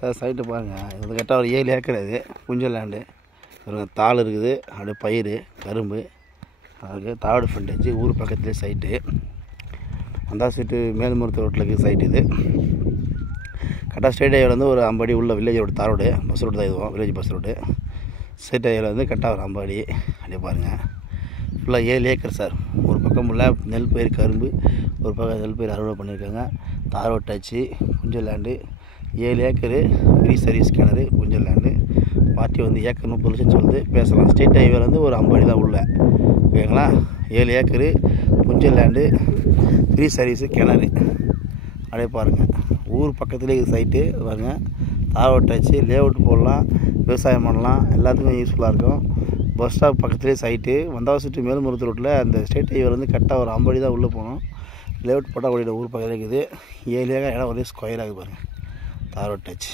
Sir site பாருங்கள், இது கரெக்டாக ஒரு 7 ஏக்கர். இது புஞ்சல் லேண்டு. தாள் இருக்குது, அப்படியே பயிர் கரும்பு அதுக்கு தாவடு ஃப்ரண்டேஜ். ஊர் பக்கத்துலேயே சைட்டு. அந்த சைட்டு மேல்மருத்து ரோட்டில் இருக்குது சைட்டு. இது கரெக்டாக ஸ்டேட் ஹைவேல வந்து ஒரு 50 அடி உள்ள வில்லேஜ் ரோடு, தார் ரோடு, பஸ் ரோடு தான். இதுவும் வில்லேஜ் பஸ் ரோடு. ஸ்டேட் ஹைவேல வந்து கரெக்டாக ஒரு 50 அடி. அப்படியே பாருங்கள், ஃபுல்லாக 7 ஏக்கர் சார். ஒரு பக்கம் ஃபுல்லாக நெல் பயிர் கரும்பு, ஒரு பக்கம் நெல் பயிர் அறுவடை பண்ணியிருக்காங்க. தார் ரோட் டச்சு, புஞ்சல் லேண்டு. 7 ஏக்கரு, ஃப்ரீ சர்வீஸ் கிணறு, புஞ்சல் லேண்டு. பார்ட்டி வந்து ஏக்கர் 30 லட்சம் சொல்லுது, பேசலாம். ஸ்டேட் ஹைவேல வந்து ஒரு 50 அடி தான் உள்ள, ஓகேங்களா. 7 ஏக்கரு, புஞ்சல் லேண்டு, ஃப்ரீ சர்வீஸு கிணறு. அப்படியே பாருங்கள், ஊர் பக்கத்துலேயே இது சைட்டு பாருங்கள். தார் ரோட் டச்சு, லே அவுட் போடலாம், விவசாயம் பண்ணலாம், எல்லாத்துக்கும் யூஸ்ஃபுல்லாக இருக்கும். பஸ் ஸ்டாப் பக்கத்துலேயே சைட்டு. வந்தாவசிட்டு மேல்மருத்து ரோட்டில் அந்த ஸ்டேட் ஹைவேல வந்து கரெக்டாக ஒரு 50 அடி தான் உள்ளே போகணும். லே அவுட் போட்டால் ஓடிட ஊர் பக்கத்தில் இருக்குது. 7 ஏக்கர் இடம் ஒரே ஸ்கொயராக இருக்குது பாருங்கள். தார் ரோட் டச்.